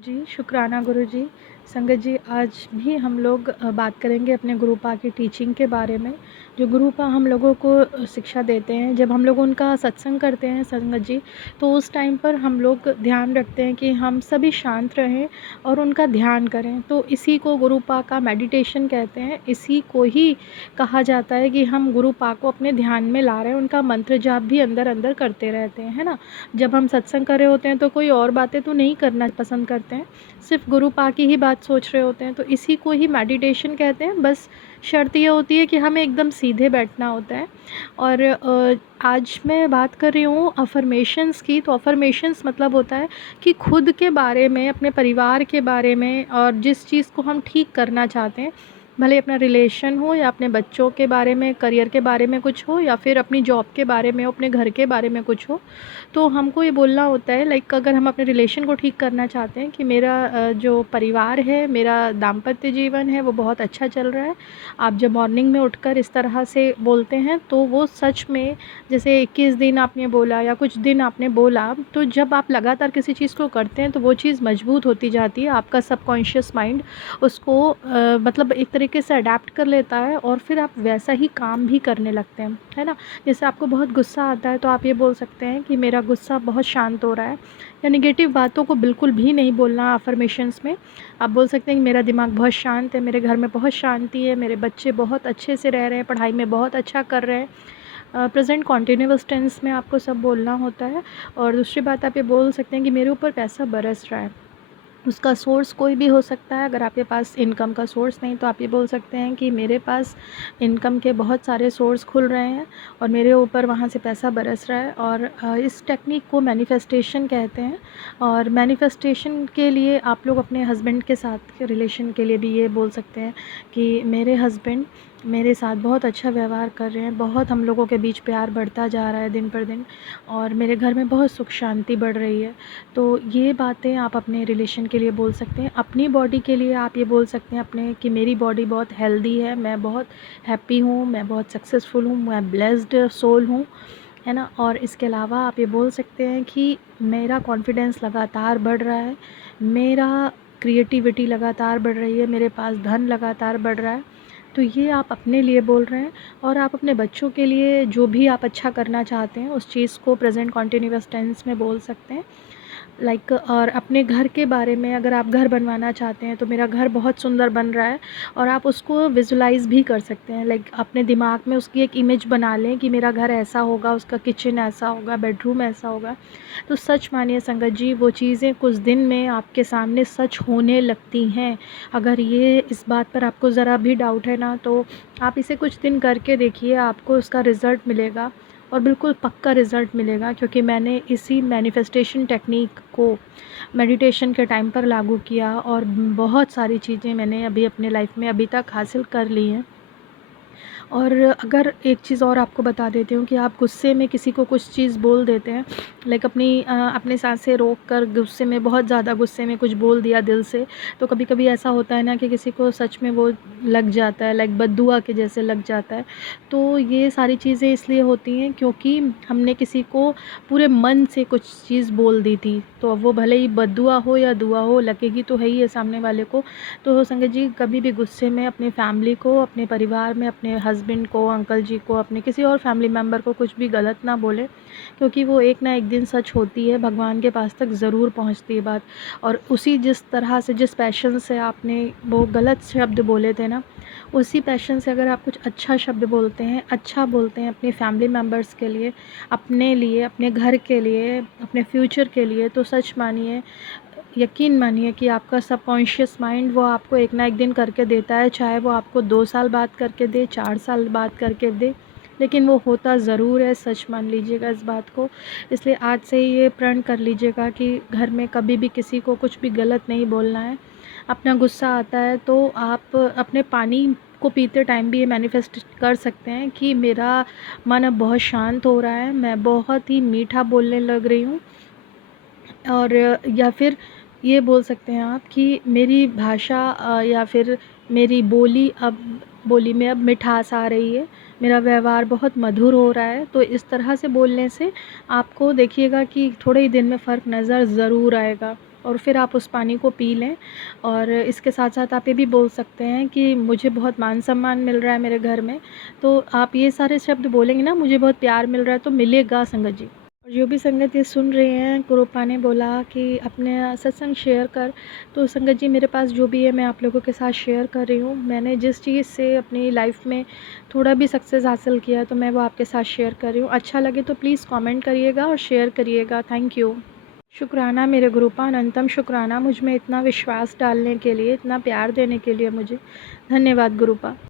जी, शुक्राना गुरुजी। संगत जी, आज भी हम लोग बात करेंगे अपने गुरुपा की टीचिंग के बारे में। जो गुरुपा हम लोगों को शिक्षा देते हैं, जब हम लोग उनका सत्संग करते हैं संगत जी, तो उस टाइम पर हम लोग ध्यान रखते हैं कि हम सभी शांत रहें और उनका ध्यान करें। तो इसी को गुरुपा का मेडिटेशन कहते हैं। इसी को ही कहा जाता है कि हम गुरुपा को अपने ध्यान में ला रहे हैं, उनका मंत्र जाप भी अंदर-अंदर करते रहते हैं, है ना? जब हम सत्संग कर रहे होते हैं तो कोई और बातें तो नहीं करना पसंद करते हैं, सिर्फ़ गुरुपा की ही बात सोच रहे होते हैं, तो इसी को ही मेडिटेशन कहते हैं। बस शर्त ये होती है कि हमें एकदम सीधे बैठना होता है। और आज मैं बात कर रही हूँ अफ़र्मेशंस की। तो अफ़र्मेशंस मतलब होता है कि खुद के बारे में, अपने परिवार के बारे में और जिस चीज़ को हम ठीक करना चाहते हैं, भले अपना रिलेशन हो या अपने बच्चों के बारे में, करियर के बारे में कुछ हो या फिर अपनी जॉब के बारे में हो, अपने घर के बारे में कुछ हो, तो हमको ये बोलना होता है। लाइक अगर हम अपने रिलेशन को ठीक करना चाहते हैं कि मेरा जो परिवार है, मेरा दाम्पत्य जीवन है, वो बहुत अच्छा चल रहा है। आप जब मॉर्निंग में उठकर इस तरह से बोलते हैं तो वो सच में, जैसे 21 दिन आपने बोला या कुछ दिन आपने बोला, तो जब आप लगातार किसी चीज़ को करते हैं तो वो चीज़ मजबूत होती जाती है। आपका सबकॉन्शियस माइंड उसको मतलब एक तरीके से अडैप्ट कर लेता है और फिर आप वैसा ही काम भी करने लगते हैं, है ना? जैसे आपको बहुत गुस्सा आता है तो आप ये बोल सकते हैं कि मेरा गुस्सा बहुत शांत हो रहा है, या नेगेटिव बातों को बिल्कुल भी नहीं बोलना अफ़र्मेशंस में। आप बोल सकते हैं कि मेरा दिमाग बहुत शांत है, मेरे घर में बहुत शांति है, मेरे बच्चे बहुत अच्छे से रह रहे हैं, पढ़ाई में बहुत अच्छा कर रहे हैं। प्रेज़ेंट कॉन्टिन्यूअस टेंस में आपको सब बोलना होता है। और दूसरी बात आप ये बोल सकते हैं कि मेरे ऊपर पैसा बरस रहा है। उसका सोर्स कोई भी हो सकता है। अगर आपके पास इनकम का सोर्स नहीं, तो आप ये बोल सकते हैं कि मेरे पास इनकम के बहुत सारे सोर्स खुल रहे हैं और मेरे ऊपर वहाँ से पैसा बरस रहा है। और इस टेक्निक को मैनिफेस्टेशन कहते हैं। और मैनिफेस्टेशन के लिए आप लोग अपने हस्बैंड के साथ के रिलेशन के लिए भी ये बोल सकते हैं कि मेरे हस्बैंड मेरे साथ बहुत अच्छा व्यवहार कर रहे हैं, बहुत हम लोगों के बीच प्यार बढ़ता जा रहा है दिन पर दिन, और मेरे घर में बहुत सुख शांति बढ़ रही है। तो ये बातें आप अपने रिलेशन के लिए बोल सकते हैं। अपनी बॉडी के लिए आप ये बोल सकते हैं अपने कि मेरी बॉडी बहुत हेल्दी है, मैं बहुत हैप्पी हूँ, मैं बहुत सक्सेसफुल हूँ, मैं ब्लेस्ड सोल हूँ, है ना? और इसके अलावा आप ये बोल सकते हैं कि मेरा कॉन्फिडेंस लगातार बढ़ रहा है, मेरा क्रिएटिविटी लगातार बढ़ रही है, मेरे पास धन लगातार बढ़ रहा है। तो ये आप अपने लिए बोल रहे हैं। और आप अपने बच्चों के लिए जो भी आप अच्छा करना चाहते हैं, उस चीज़ को प्रेज़ेंट कॉन्टिन्यूअस टेंस में बोल सकते हैं। लाइक और अपने घर के बारे में, अगर आप घर बनवाना चाहते हैं तो मेरा घर बहुत सुंदर बन रहा है, और आप उसको विजुलाइज़ भी कर सकते हैं। लाइक अपने दिमाग में उसकी एक इमेज बना लें कि मेरा घर ऐसा होगा, उसका किचन ऐसा होगा, बेडरूम ऐसा होगा। तो सच मानिए संगत जी, वो चीज़ें कुछ दिन में आपके सामने सच होने लगती हैं। अगर ये इस बात पर आपको ज़रा भी डाउट है ना, तो आप इसे कुछ दिन करके देखिए, आपको उसका रिज़ल्ट मिलेगा और बिल्कुल पक्का रिज़ल्ट मिलेगा। क्योंकि मैंने इसी मैनिफेस्टेशन टेक्निक को मेडिटेशन के टाइम पर लागू किया और बहुत सारी चीज़ें मैंने अभी अपने लाइफ में अभी तक हासिल कर ली हैं। और अगर एक चीज़ और आपको बता देती हूँ कि आप गुस्से में किसी को कुछ चीज़ बोल देते हैं, लाइक अपनी साँसें रोक कर गुस्से में, बहुत ज़्यादा गुस्से में कुछ बोल दिया दिल से, तो कभी-कभी ऐसा होता है ना कि किसी को सच में वो लग जाता है, लाइक बद्दुआ के जैसे लग जाता है। तो ये सारी चीज़ें इसलिए होती हैं क्योंकि हमने किसी को पूरे मन से कुछ चीज़ बोल दी थी, तो अब वो भले ही बद्दुआ हो या दुआ हो, लगेगी तो है ही है सामने वाले को। तो संगत जी, कभी भी गुस्से में अपनी फैमिली को, अपने परिवार में अपने हस्बैंड को, अंकल जी को, अपने किसी और फैमिली मेम्बर को कुछ भी गलत ना बोलें, क्योंकि वो एक ना एक दिन सच होती है, भगवान के पास तक ज़रूर पहुंचती है बात। और उसी जिस तरह से, जिस पैशन से आपने वो गलत शब्द बोले थे ना, उसी पैशन से अगर आप कुछ अच्छा शब्द बोलते हैं, अच्छा बोलते हैं अपनी फैमिली मेम्बर्स के लिए, अपने लिए, अपने घर के लिए, अपने फ्यूचर के लिए, तो सच मानिए, यकीन मानिए कि आपका सबकॉन्शियस माइंड वो आपको एक ना एक दिन करके देता है। चाहे वो आपको 2 साल बाद करके दे, 4 साल बाद करके दे, लेकिन वो होता ज़रूर है। सच मान लीजिएगा इस बात को। इसलिए आज से ही ये प्रण कर लीजिएगा कि घर में कभी भी किसी को कुछ भी गलत नहीं बोलना है। अपना गुस्सा आता है तो आप अपने पानी को पीते टाइम भी ये मैनिफेस्ट कर सकते हैं कि मेरा मन अब बहुत शांत हो रहा है, मैं बहुत ही मीठा बोलने लग रही हूँ। और या फिर ये बोल सकते हैं आप कि मेरी भाषा या फिर मेरी बोली में अब मिठास आ रही है, मेरा व्यवहार बहुत मधुर हो रहा है। तो इस तरह से बोलने से आपको देखिएगा कि थोड़े ही दिन में फ़र्क नज़र ज़रूर आएगा। और फिर आप उस पानी को पी लें। और इसके साथ साथ आप ये भी बोल सकते हैं कि मुझे बहुत मान सम्मान मिल रहा है मेरे घर में, तो आप ये सारे शब्द बोलेंगे ना, मुझे बहुत प्यार मिल रहा है, तो मिलेगा संगत जी। और जो भी संगत ये सुन रहे हैं, गुरुपा ने बोला कि अपने सत्संग शेयर कर, तो संगत जी मेरे पास जो भी है मैं आप लोगों के साथ शेयर कर रही हूँ। मैंने जिस चीज़ से अपनी लाइफ में थोड़ा भी सक्सेस हासिल किया, तो मैं वो आपके साथ शेयर कर रही हूँ। अच्छा लगे तो प्लीज़ कमेंट करिएगा और शेयर करिएगा। Thank you. शुक्राना मेरे गुरुपा, अनंतम शुक्राना मुझ में इतना विश्वास डालने के लिए, इतना प्यार देने के लिए मुझे। धन्यवाद गुरुपा।